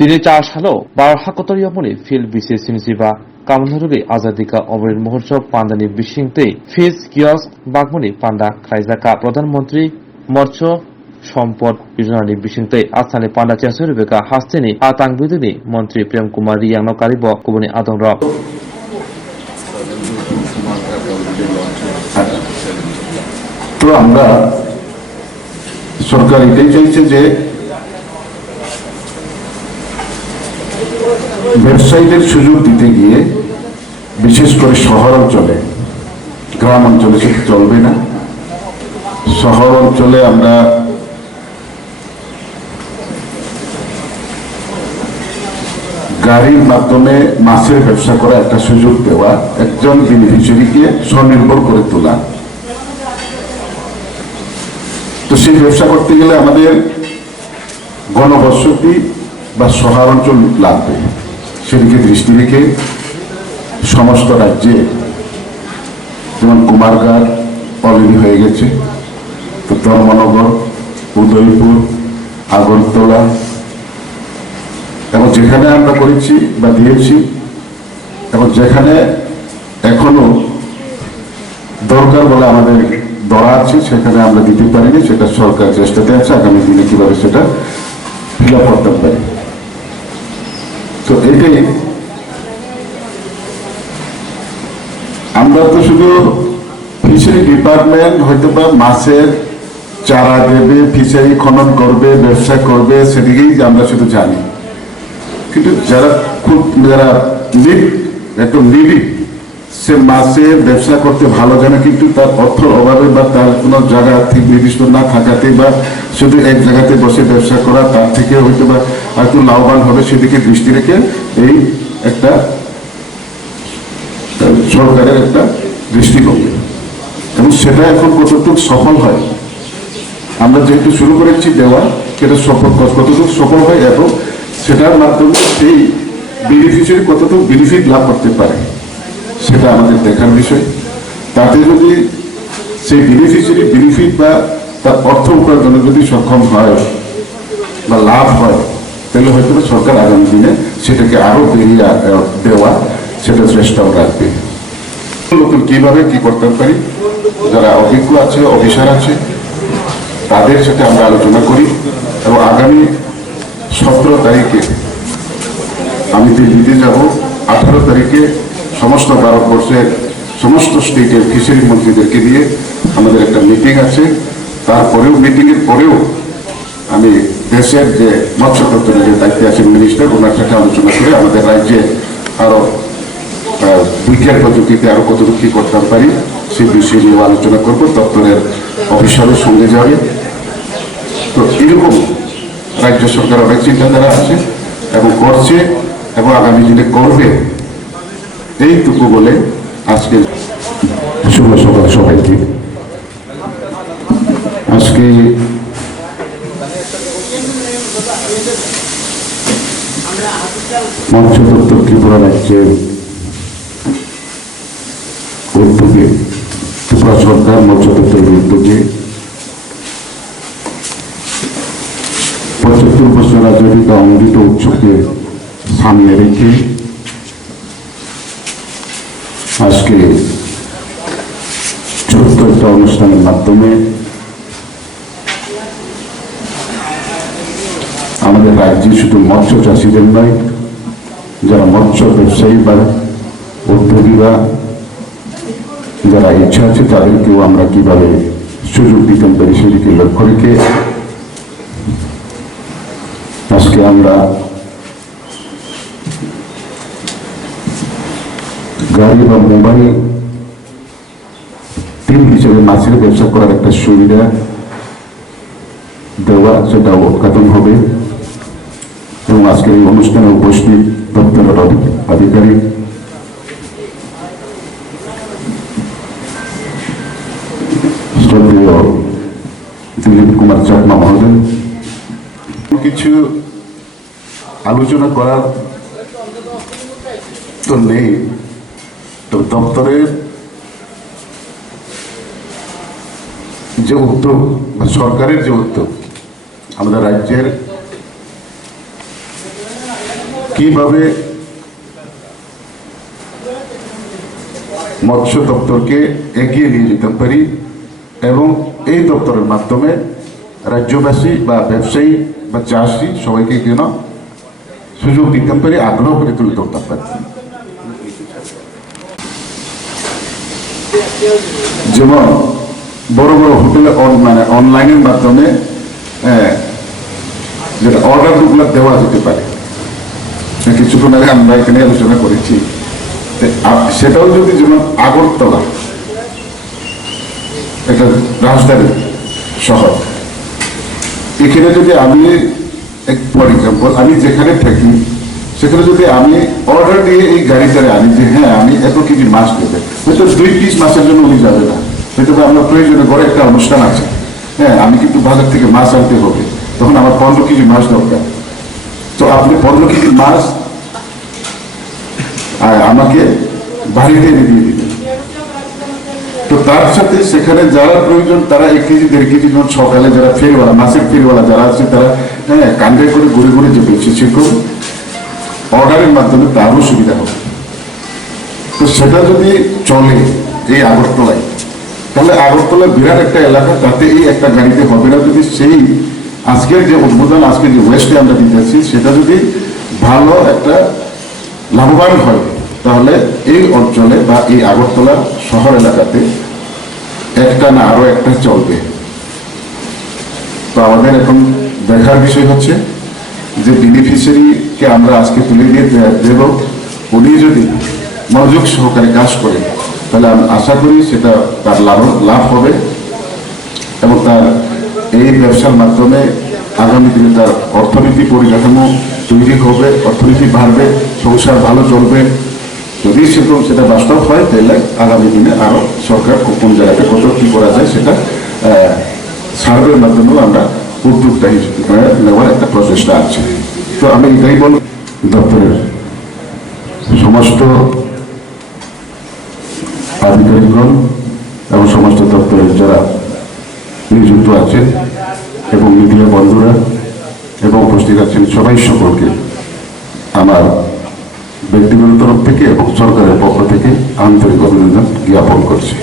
তিনি 4 सालाव बारहाकतरिया मनि फिल्ड बिसे सिनसिबा कामनरुबि आजादिका अमृत महोत्सव पान्डानि बिसिंतै फिज कियस्क बागमनि पान्डा खाइजाका प्रधानमन्त्री मत्स्य सम्पद योजनानि बिसिंतै आसामनि पान्डा चेसुरुबेका हास्तेनि आतांगबिदुनि मन्त्री प्रेम कुमार रियांगनो कारिब कुबुनि आदंर তো আমরা সরকার এটাই চাইছে যে ব্যবসায়ীদের সুযোগ দিতে গিয়ে বিশেষ করে শহর অঞ্চলে, গ্রাম অঞ্চলে সেটা চলবে না। শহর অঞ্চলে আমরা গাড়ির মাধ্যমে মাছের ব্যবসা করা একটা সুযোগ দেওয়া, একজন বেনিফিশিয়ারিকে স্বনির্ভর করে তোলা। তো সেই ব্যবসা করতে গেলে আমাদের গণবসতি বা শহর অঞ্চল লাগবে, সেদিকে দৃষ্টি রেখে সমস্ত রাজ্যে যেমন কুমারঘাট অলরেডি হয়ে গেছে, তো ধর্মনগর, উদয়পুর, আগরতলা এবং যেখানে আমরা করেছি বা দিয়েছি এবং যেখানে এখনো দরকার বলে আমাদের ধরা আছে সেখানে আমরা দিতে পারিনি, সেটা সরকার চেষ্টাতে আছে আগামী দিনে কিভাবে সেটা ফিল আপ করতে পারি। তো এটাই আমরা তো শুধু ফিশারি ডিপার্টমেন্ট হয়তো বা মাছের চারা দেবে, ফিশারি খনন করবে, ব্যবসা করবে, সেদিকেই আমরা শুধু জানি। কিন্তু যারা একটু নিডি, সে মাছের ব্যবসা করতে ভালো জানে কিন্তু তার অর্থের অভাবে বা তার কোনো জায়গা ঠিক নির্দিষ্ট না থাকাতে বা শুধু এক জায়গাতে বসে ব্যবসা করা, তার থেকে হয়তো বা একটু লাভবান হবে, সেদিকে দৃষ্টি রেখে এই একটা সরকারের একটা দৃষ্টিভঙ্গি এবং সেটা এখন কতটুকু সফল হয়, আমরা যেহেতু শুরু করেছি দেওয়া, সেটা কতটুকু সফল হয় এবং সেটার মাধ্যমে সেই বেনিফিশিয়ারি কতটুকু বেনিফিট লাভ করতে পারে সেটা আমাদের দেখার বিষয়। তাতে যদি সেই বেনিফিশিয়ারি বেনিফিট বা তার অর্থ উপার্জনে যদি সক্ষম হয় বা লাভ হয়, তাহলে হয়তো সরকার আগামী দিনে সেটাকে আরো বেরিয়ে দেওয়া সেটা চেষ্টাও রাখবে। নতুন কিভাবে কি করতে পারি, যারা অভিজ্ঞ আছে, অফিসার আছে, তাদের সাথে আমরা আলোচনা করি এবং আগামী 17 তারিখে আমি দিল্লিতে যাব। 18 তারিখে সমস্ত ভারতবর্ষের সমস্ত স্টেটের ফিশারি মন্ত্রীদেরকে নিয়ে আমাদের একটা মিটিং আছে। তারপরেও মিটিংয়ের পরেও আমি দেশের যে মৎস্য দপ্তরের যে দায়িত্বে আছেন মিনিস্টার, ওনার সাথে আলোচনা করে আমাদের রাজ্যে আরো বিজ্ঞান প্রযুক্তিতে আরো কতটুকু কি করতে পারি সেই বিষয়ে নিয়ে আলোচনা করবো। দপ্তরের অফিসারের সঙ্গে যাবে। তো এরকম রাজ্য সরকার অনেক চিন্তাধারা আছে এবং করছে এবং আগামী দিনে করবে, এইটুকু বলে আজকে শুভ সকাল সবাইকে। আজকে মৎস্য দপ্তর ত্রিপুরা রাজ্যের উদ্যোগে, ত্রিপুরা সরকার মৎস্য দপ্তরের উদ্যোগে 75 বছর আজাদীকা অমৃত উৎসবকে সামনে রেখে আজকে ছোট্ট একটা অনুষ্ঠানের মাধ্যমে আমাদের রাজ্যে শুধু মৎস্য চাষিদের নয়, যারা মৎস্য ব্যবসায়ী বা উদ্যোগীরা যারা ইচ্ছা আছে তাদেরকেও আমরা কিভাবে সুযোগ দিতে পারি সেদিকে লক্ষ্য রেখে আজকে আমরা গাড়ি বা মোবাইল টিম হিসেবে মাছের ব্যবসা করার একটা সুবিধা দেওয়া, সেটা উদ্ঘাটন হবে এবং আজকের এই অনুষ্ঠানে উপস্থিত দপ্তরের আধিকারিক, শ্রদ্ধেয় দিলীপ কুমার চাকমা মহোদয়, কিছু আলোচনা করার তো নেই। তো দপ্তরের যে উদ্যোগ বা সরকারের যে উদ্যোগ, আমাদের রাজ্যের কিভাবে মৎস্য দপ্তরকে এগিয়ে নিয়ে যেতে পারি এবং এই দপ্তরের মাধ্যমে রাজ্যবাসী বা ব্যবসায়ী বা চাষি সবাইকে কেন সুযোগ দিতে পারি, আগ্রহ করে তুলে ধরতে পারি। যেমন বড় বড় হোটেলে মানে অনলাইনের মাধ্যমে যেটা অর্ডারগুলো দেওয়া যেতে পারে, কিছুক্ষণ আগে আমরা এখানে আলোচনা করেছি। সেটাও যদি যেমন আগরতলা একটা রাজধানী শহর, এখানে যদি আমি ফর এক্সাম্পল আমি যেখানে থাকি সেখানে যদি আমি অর্ডার দিয়ে এই গাড়িটারে আনি যে হ্যাঁ আমি এত কেজি মাছ নেবে, হয়তো 2 পিস মাছের জন্য উনি যাবে না, হয়তো আমার প্রয়োজনে ঘরে একটা অনুষ্ঠান আছে, হ্যাঁ আমি কিন্তু বাজার থেকে মাছ আনতে হবে, তখন আমার 15 কেজি মাছ দরকার। তো আপনি 15 কেজি মাছ আমাকে বাড়িতে এনে দিয়ে দিবেন। তো তার সাথে সেখানে যারা প্রয়োজন তারা 1 কেজি 1.5 কেজি যেমন সকালে যারা ফেরিওয়ালা মাছের ফেরিওয়ালা যারা আছে তারা হ্যাঁ কান্দে করে ঘুরে ঘুরে যে বেশি সেরকম অর্ডারের মাধ্যমে তারও সুবিধা হবে। তো সেটা যদি চলে এই আগরতলায়, তাহলে আগরতলা বিরাট একটা এলাকা, তাতে এই একটা গাড়িতে হবে না। যদি সেই আজকের যে উদ্বোধন আজকে যে ওয়েস্টে আমরা দিতেছি সেটা যদি ভালো একটা লাভবান হয়, তাহলে এই অঞ্চলে বা এই আগরতলা শহর এলাকাতে একটা না আরো একটা চলবে। তো আমাদের এখন দেখার বিষয় হচ্ছে যে বেনিফিশিয়ারিকে আমরা আজকে তুলে দিয়ে দেব, উনি যদি মনোযোগ সহকারে কাজ করে তাহলে আমি আশা করি সেটা তার লাভ হবে এবং তার এই ব্যবসার মাধ্যমে আগামী দিনে তার অর্থনীতি পরিকাঠামো তৈরি হবে, অর্থনীতি বাড়বে, সংসার ভালো চলবে। যদি সেরকম সেটা বাস্তব হয় তাহলে আগামী দিনে আরো সরকার কোন জায়গাতে কত কি করা যায় সেটা সার্ভের মাধ্যমেও আমরা উদ্যোগটা নেওয়ার একটা প্রচেষ্টা আছে। তো আমি এটাই বল দপ্তরের সমস্ত আধিকারিকগণ এবং সমস্ত দপ্তরের যারা নিযুক্ত আছেন এবং মিডিয়া বন্ধুরা এবং উপস্থিত আছেন সবাই সকলকে আমার ব্যক্তিগত তরফ থেকে এবং সরকারের পক্ষ থেকে আন্তরিক অভিনন্দন জ্ঞাপন করছি।